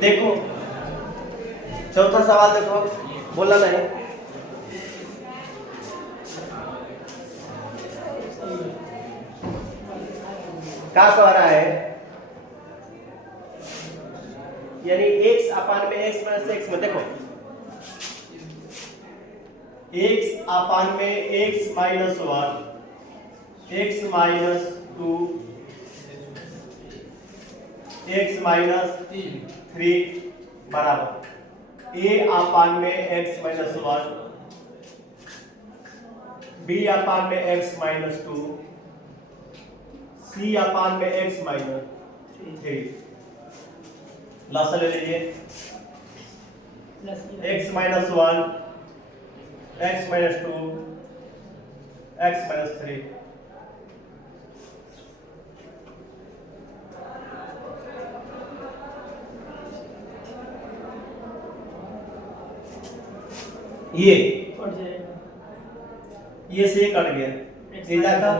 देखो चौथा सवाल देखो, बोला नहीं। क्या कह रहा है, यानी x अपान में x माइनस x में देखो x अपान में x minus 1 x minus 2 x minus 3 बराबर a अपान में x माइनस 1 b अपान में x माइनस 2 c अपान में x माइनस 3। लास्ट ले लीजिए x minus 1 x minus 2 x minus 3। ये से कट गया, सीधा का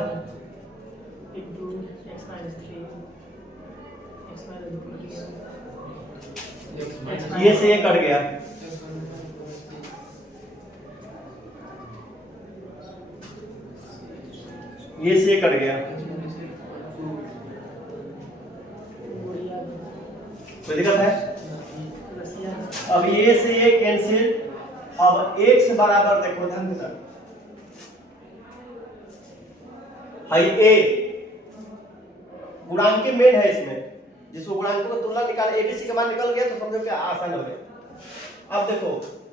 ये से ये कट गया, ये से कट गया, कोई दिक्कत है? अब ये से ये कैंसिल। अब x बराबर देखो ध्यान देना, हाई a गुणांक के मेन है इसमें, जिसको गुणांकों का तुलना निकाल abc का मान निकल गया तो समझो क्या आसान हो गया। अब देखो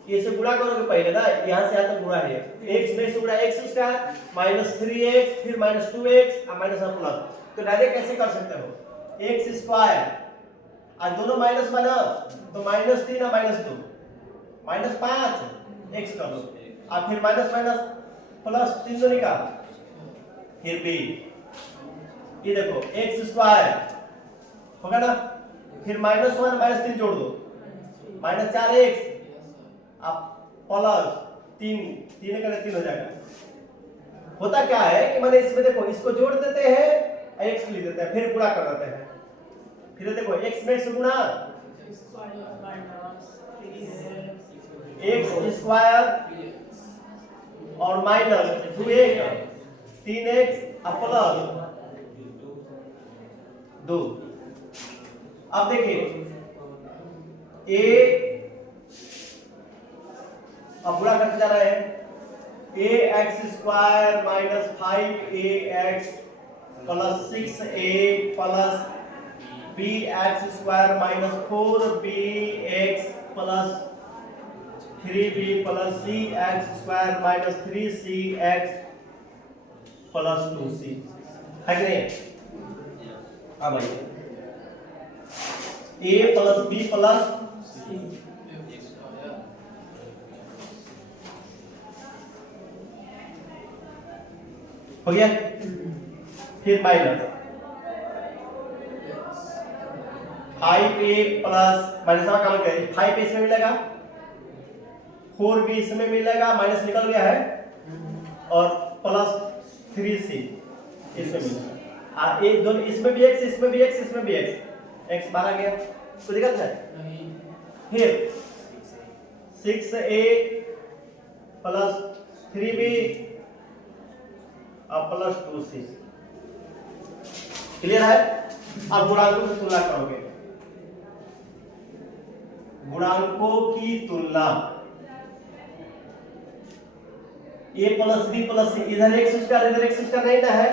ये से गुणा करोगे पहले ना, यहां से यहां तक गुणा है, x में से गुणा x स्क्वायर माइनस 3x फिर माइनस 2x और माइनस 1 प्लस, तो डायरेक्ट कैसे कर सकते हो, x स्क्वायर और दोनों माइनस बना तो माइनस 3 और माइनस 2 माइनस 5 x कर लो और फिर माइनस माइनस प्लस 3 दो निकाल, फिर b ये देखो x स्क्वायर होगा ना, फिर माइनस 1 माइनस 3 जोड़ दो माइनस 4x अब प्लस 3 3 करे 3 हो जाएगा। होता क्या है कि मैंने इसमें देखो इसको जोड़ देते हैं x लिख देते हैं फिर गुणा कर देते हैं, फिर देखो x में से गुणा x स्क्वायर और माइनस 2x 3x और प्लस 2। अब देखिए a अब बुरा करते जा रहा है, ax square minus 5ax plus 6a plus bx square minus 4bx plus 3b plus cx square minus 3cx plus 2c है कि नहीं? अब आइए a प्लस b प्लस हो गया, फिर माइनस 5a प्लस माइनस का काम करें, 5a इसमें मिलेगा 4b इसमें मिलेगा माइनस निकल गया है और प्लस 3c इसमें मिलेगा और एक दोनों इसमें भी x इसमें भी x इसमें भी x बाहर आ गया, तो दिक्कत है। फिर 6a प्लस 3b और प्लस 2c क्लियर है। अब गुणांकों की तुलना करोगे, गुणांकों की तुलना a plus b plus c, इधर x स्क्वायर इधर x स्क्वायर नहीं ना है,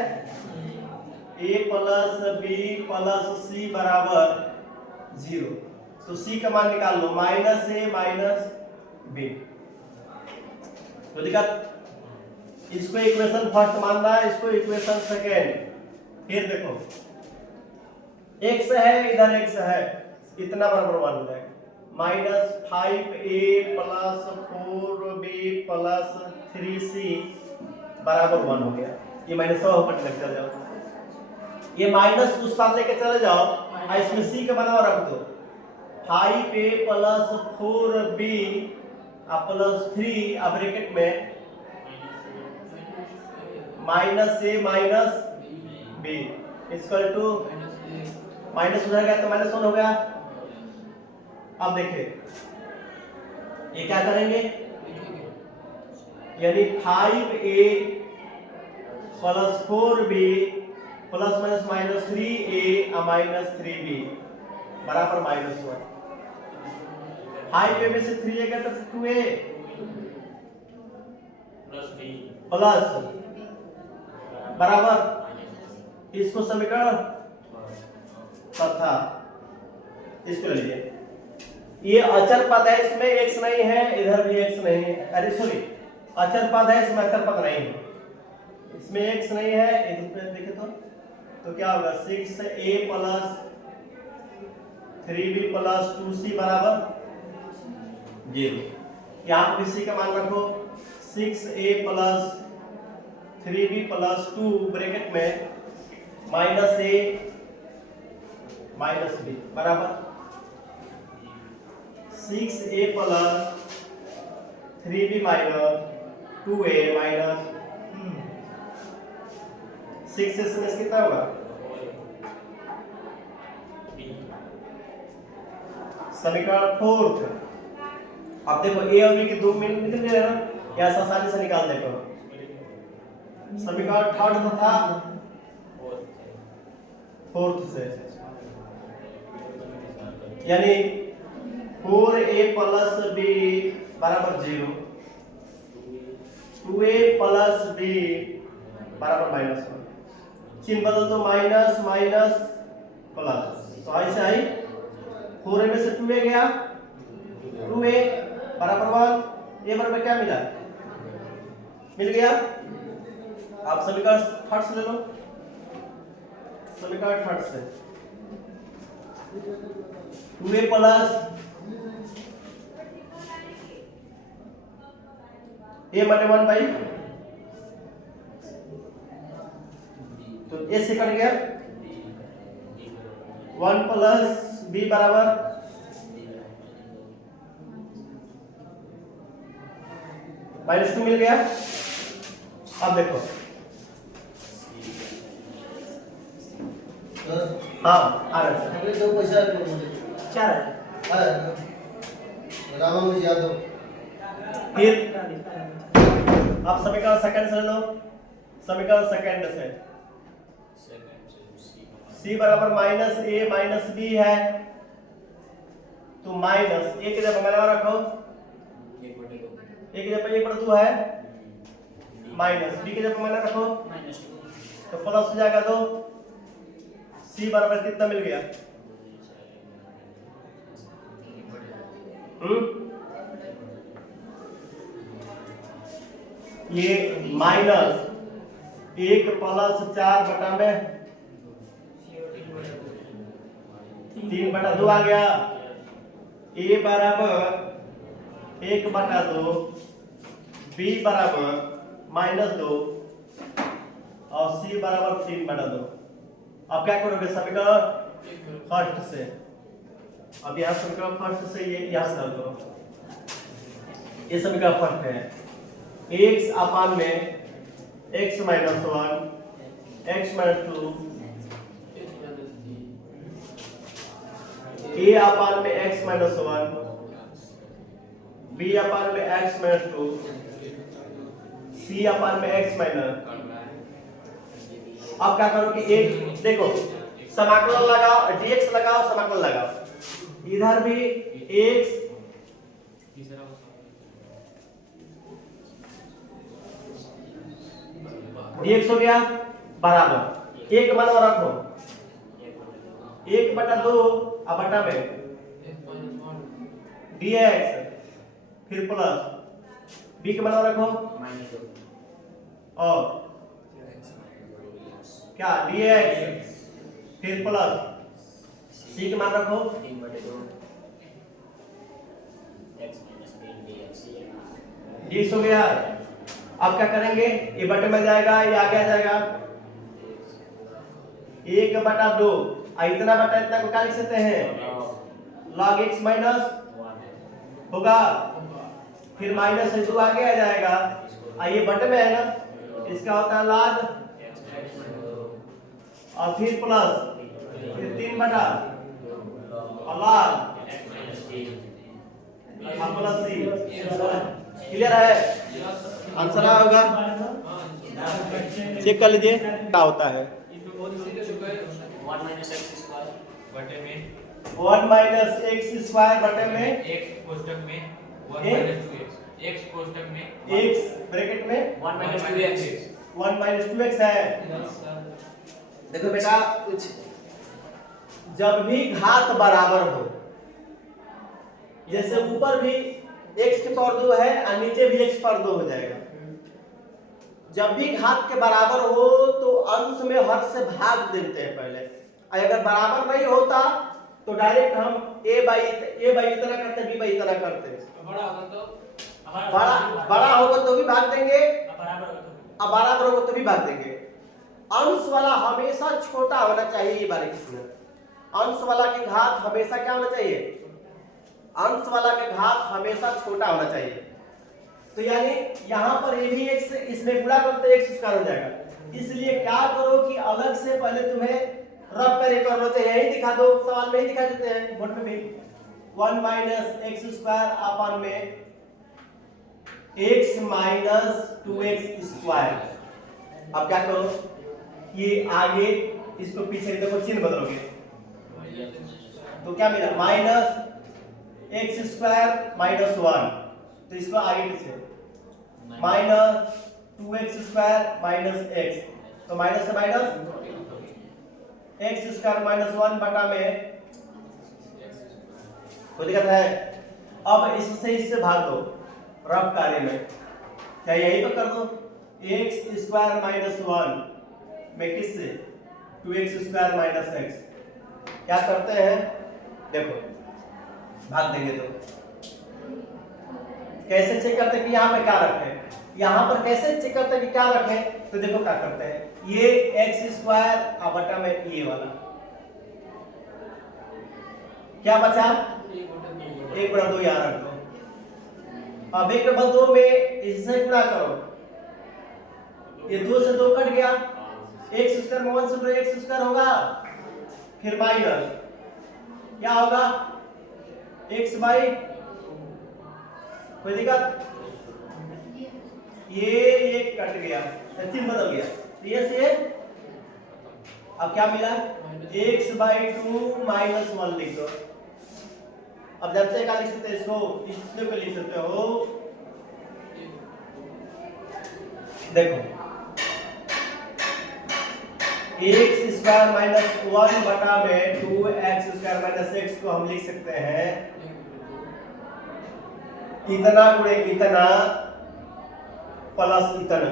a plus b plus c बराबर 0, तो c का मान निकाल लो माइनस a माइनस b। तो दिक्कत, इसको इक्वेशन फर्स्ट मानना है, इसको इक्वेशन सेकेंड। फिर देखो x है इधर x है, इतना बराबर मान हो जाएगा minus 5a plus 4b plus 3c बराबर 1 हो गया। ये माइनस ऊपर लेके चले जाओ, ये माइनस उस पास लेके चले जाओ और इसमें c का बराबर रख दो 5a plus 4b plus 3 bracket में minus a minus b equal to minus उधर गया तो माइनस 1 हो गया। अब देखिए ये क्या करेंगे, यानी 5a plus 4b plus minus minus 3a minus 3b बराबर -1। 5a में से 3a गया तो 2a प्लस बराबर इसको समीकरण तथा इसको लीजिए, ये अचर पद है, इसमें x नहीं है, इधर भी x नहीं है, अरे सॉरी अचर पद है, इसमें अचर पद नहीं है, इसमें x नहीं है, इसमें देखे तो क्या होगा 6a plus 3b plus 2c बराबर 0। यहाँ पर c का मान रखो 6a plus 3b plus 2 bracket में माइनस a माइनस b बराबर 6a plus 3b minus 2a minus 6 से कितना होगा समीकरण 4। अब देखो a और b के दो मिनट निकल गए ना, यहाँ से आसानी से निकाल देखो। समीकरण 3 तथा 4 से, यानी 4a प्लस b बराबर 0, 2a प्लस b बराबर -1। चिन्ह बदल दो, माइनस माइनस प्लस, तो ऐसे आई 4a में से 2a गया, 2a बराबर 1, a बराबर क्या मिला, मिल गया। आप समीकरण 3 से ले लो, समीकरण 3 से 2a प्लस a बटे 1 बाई, तो a से कट गया 1 प्लस b बराबर -2 मिल गया। अब देखो हाँ आ रहा है, दो पैसा 4 है, रामा मुझे याद हो। फिर आप समीकरण सेकंड से लो, समीकरण सेकंड से c बराबर माइनस a माइनस b है, तो माइनस a की जगह मैंने रखो, a की जगह 1/2 है, माइनस b की जगह मैंने रखो तो प्लस हो जाएगा 2। c बराबर कितना मिल गया, ये माइनस 1 प्लस 4 बटा में 3/2 आ गया, a बराबर 1/2, b बराबर -2 और c बराबर 3/2। अब क्या करोगे समीकरण फर्स्ट से, अब यहाँ समीकरण फर्स्ट से ये यहाँ से हल करो, ये समीकरण फर्स्ट है x अपान में x minus 1 x minus 2 a अपान में x माइनस 1 b अपान में x माइनस 2 c अपान में x माइनस। अब क्या करो कि एक देखो समाकलन लगाओ, dx लगाओ, समाकलन लगाओ, इधर भी x dx हो गया बराबर 1 मानो रखो 1/2 अब बटा में dx, फिर प्लस b के मानो रखो और क्या dx, फिर प्लस c के मान रखो dx हो गया। अब क्या करेंगे, ये बटे में जाएगा, ये आगे आ जाएगा 1/2, इतना बटा इतना को क्या लिख सकते हैं log x माइनस होगा, फिर माइनस से 2 आगे आ जाएगा, ये बटे में है ना, इसका होता है log और फिर प्लस, फिर 3 बटा लाल प्लस सी। क्लियर है? आंसर आ होगा, चेक कर लीजिए क्या होता है। 1 माइनस एक्स स्क्वायर बटे में 1 माइनस एक्स स्क्वायर बटे में x कोष्ठक में 1 माइनस 2x x कोष्ठक में x ब्रैकेट में 1 माइनस 2x 1 माइनस 2x है। देखो बेटा, कुछ जब भी घात बराबर हो, जैसे ऊपर भी x की पावर 2 है और नीचे भी x पावर 2 हो जाएगा। जब भी घात के बराबर हो तो अंश में हर से भाग देते हैं पहले, और अगर बराबर नहीं होता तो डायरेक्ट हम a बाई इतना करते, b बाई इतना करते। बड़ा होगा तो बड़ा होगा तो भी भाग देंगे, बराबर होगा तो अब बराबर होगा तो भी भाग देंगे। अंश वाला हमेशा छोटा होना चाहिए। ये बारीकी सुनो, अंश वाला की घात हमेशा क्या होना चाहिए? अंश वाला का घात हमेशा छोटा होना चाहिए। तो यानी यहाँ पर ये भी x इसमें गुणा करते x स्क्वायर हो जाएगा। इसलिए क्या करो कि अलग से पहले तुम्हें रफ करके कर लो, चाहे यही दिखा दो, सवाल में ही दिखा देते हैं बोर्ड में भी। 1 माइनस एक्स स्क्वायर अपन में x माइनस 2x स्क्वायर। अब क्या करो, ये आगे इसको पीछे देखो, चिन्ह बदलोगे तो क्या मिला? माइनस एक्स स्क्वायर माइनस 1, तो इसको आगे पीछे minus 2x square minus x, तो माइनस से माइनस एक्स स्क्वायर माइनस 1 बटा में कोई दिक्कत है? अब इससे इससे भाग दो रफ कार्य में, क्या यही पर कर दो? एक्स स्क्वायर माइनस 1 में किससे 2x स्क्वायर माइनस x। क्या करते हैं देखो, भाग देंगे तो कैसे चेक करते हैं कि यहाँ पे क्या रखें? यहाँ पर कैसे चेक करते हैं कि क्या रखें? तो देखो क्या करते हैं, ये एक्स स्क्वायर और बटा में ये वाला क्या बचा? 1/2 यहाँ रख दो। अब 1/2 में इससे गुणा करो, ये 2 से 2 कट गया, एक्स स्क्वायर में 1 से एक्स स्क्वायर होगा, फिर माइनस क्या होगा? x बाई, कोई दिक्कत? ये कट गया, चिन्ह बदल गया, ये से अब क्या मिला? x बाई 2 माइनस 1 लिख दो। अब जानते हैं क्या लिख सकते हैं इसको? इसको लिख सकते हो, देखो x स्क्वायर माइनस 1 बटा में 2x स्क्वायर माइनस x को हम लिख सकते हैं इतना गुणे इतना प्लस इतना,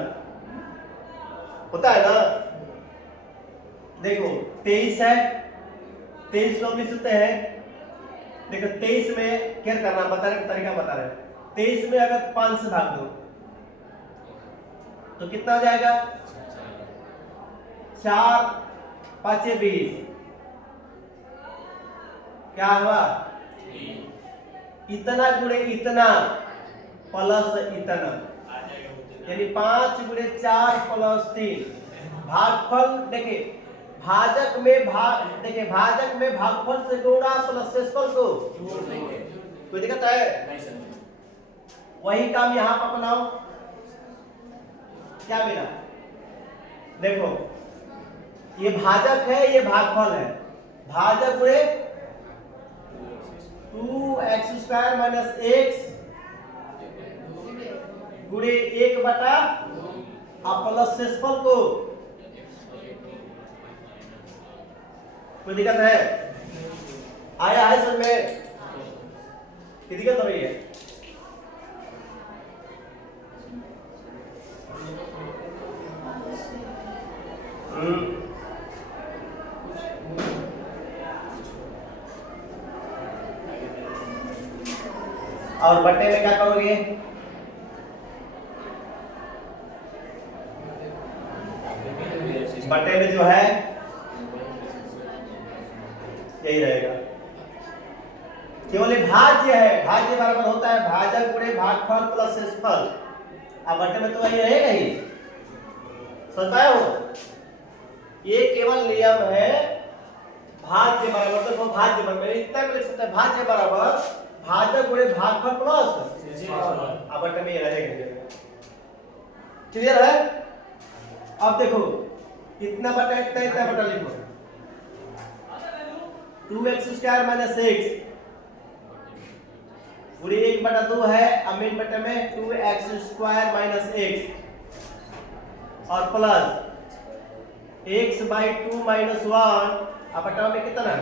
होता है ना? देखो 23 है, 23 को हम लिख सकते हैं, देखो 23 में क्या करना बताने का तरीका बता रहे हैं। 23 में अगर 5 से भाग दो तो कितना हो जाएगा? 4 5 20, क्या हुआ? इतना गुणे इतना प्लस इतना, यानी 5 गुणे 4 प्लस 3। भागफल देखिए, भाजक में भागफल से जोड़ा प्लस शेषफल को, कोई दिक्कत है? वही काम यहाँ पर अपनाओ। क्या मिला? देखो ये भाजक है, ये भागफल है। भाजक गुणे 2x स्क्वायर माइनस x गुणे 1 बटा अब प्लस शेषफल को, कोई दिक्कत है? आया है समझ में? कोई दिक्कत हो रही है? और बट्टे में क्या करोगे? बट्टे में जो है यही रहेगा, केवल भाज्य है, भाज्य बराबर होता है भाजक गुणे भागफल प्लस शेषफल। अब बट्टे में तो वही रहेगा ही, समझ पाए हो? ये केवल नियम है भाज्य बराबर, देखो भाज्य बराबर इतना कर सकते हैं, भाज्य बराबर भाजक गुणे भागफल प्लस अब बटे में ये रहेगा। क्लियर है? अब देखो इतना बटा इतना, इतना बटा लिखो 2x² माइनस x पूरी 1/2 है, अब मेन बटे में 2x² माइनस x और प्लस x/2 माइनस 1 अब बटा में कितना है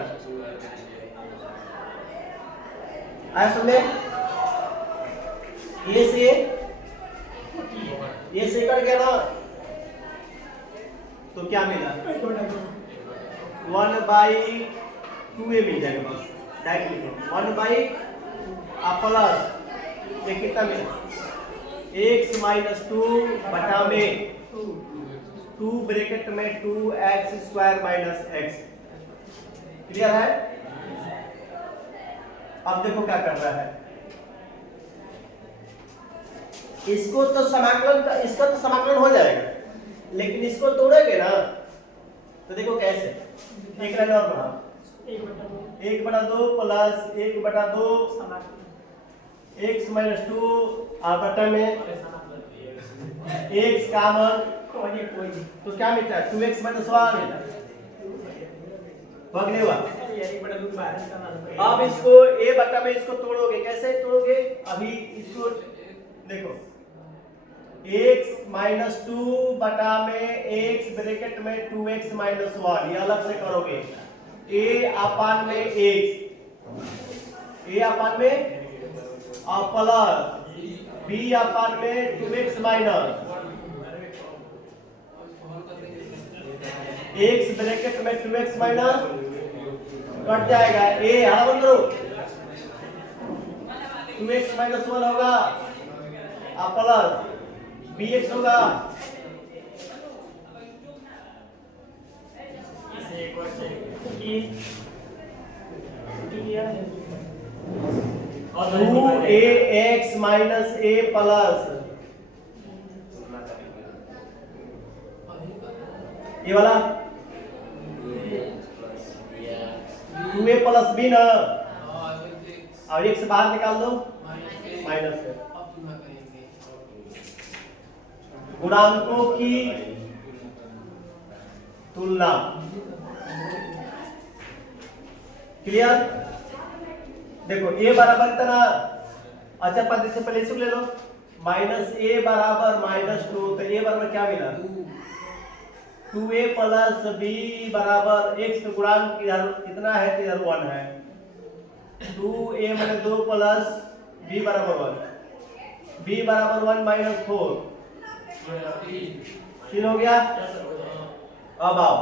आया सुनने, ये से कट गया ना, तो क्या मिला 1/2a मिल जाएगा, बस डायरेक्ट लिखो 1/2 प्लस ये कितना मिला x-2 बटा में 2 ब्रैकेट में 2x² माइनस x। क्लियर है? अब देखो क्या कर रहा है, इसको तो समाकलन, इसका तो समाकलन हो जाएगा, लेकिन इसको तोड़ेंगे ना तो देखो कैसे, एक लाइन और बढ़ा 1/2 प्लस 1/2 x-2 और बटा में x कॉमन तो क्या मिलता है 2x माइनस 1 भागने हुआ। अब इसको a बटा में इसको तोड़ोगे, कैसे तोड़ोगे, अभी इसको देखो x-2 बटा में x ब्रैकेट में 2x माइनस 1 ये अलग से करोगे, a अपान में x, a अपान में और प्लस b अपान में 2x माइनस x ब्रैकेट में 2x माइनस कट जाएगा, a हरा बंद करो 2x माइनस 1 होगा और प्लस bx होगा, और 2ax माइनस a प्लस ये वाला 2a प्लस b ना, और एक से बाहर निकाल दो माइनस है, गुणांकों की तुलना। क्लियर? देखो a बराबर इतना, अच्छा पद से पहले इसको ले लो -a बराबर -2, तो a बराबर क्या मिला 2a प्लस b बराबर x का गुणांक इधर कितना है, इधर 1 है, 2a माइनस 2 प्लस b बराबर 1, b बराबर 1 माइनस 4 3 हो गया। अब आओ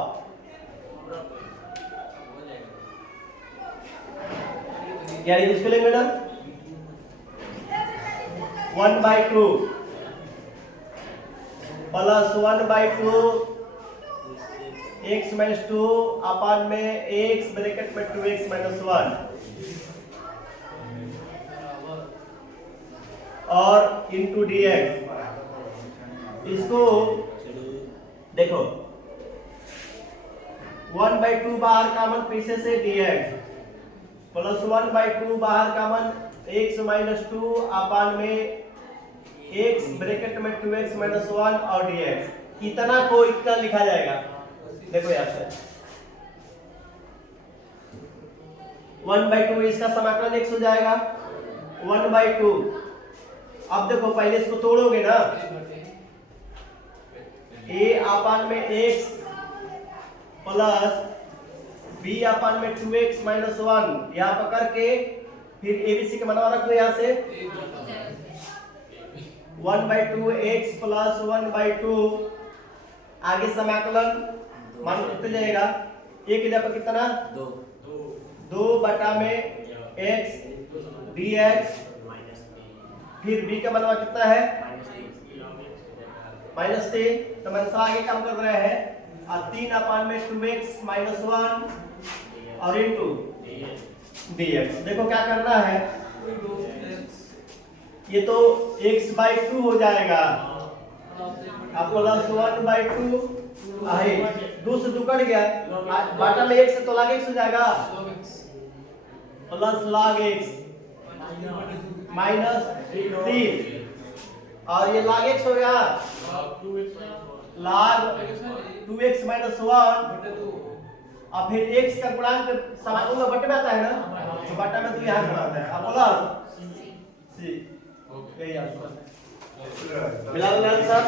यानी इसको लेंगे ना 1/2 प्लस 1/2 x माइनस 2 अपान में x ब्रैकेट में 2x माइनस 1 और इंटू dx। इसको देखो 1/2 बाहर कॉमन पीछे से dx प्लस 1/2 बाहर कॉमन x माइनस 2 अपान में x ब्रैकेट में 2x माइनस 1 और dx। इतना को इतना लिखा जाएगा, देखो यहाँ से 1/2 इसका समाकलन x हो जाएगा 1/2। अब देखो पहले इसको तोड़ोगे ना, a अपान में x प्लस b अपान में 2x माइनस 1 यहाँ पकड़ के फिर abc का मनवा रख दो, यहाँ से 1/2 x प्लस 1/2 आगे समाकलन मान कितने जाएगा, एक इधर पर कितना 2 बटा में x dx, फिर b का मनवा कितना है -3, तो मनसा आगे काम कर रहे हैं और 3 अपान में 2x माइनस 1 और इंटू dx। देखो क्या करना है, ये तो x/2 हो जाएगा अब प्लस 1/2 आहे 2 से 2 कट गया, बाटा में 1 से तो log x हो जाएगा प्लस log x माइनस 3 और ये log x हो गया log 2x माइनस 1 और फिर x का गुणांक समान में बटे में आता है ना, तो बटा में तो यहाँ आता है अब प्लस c यही आंसर है। मिला आंसर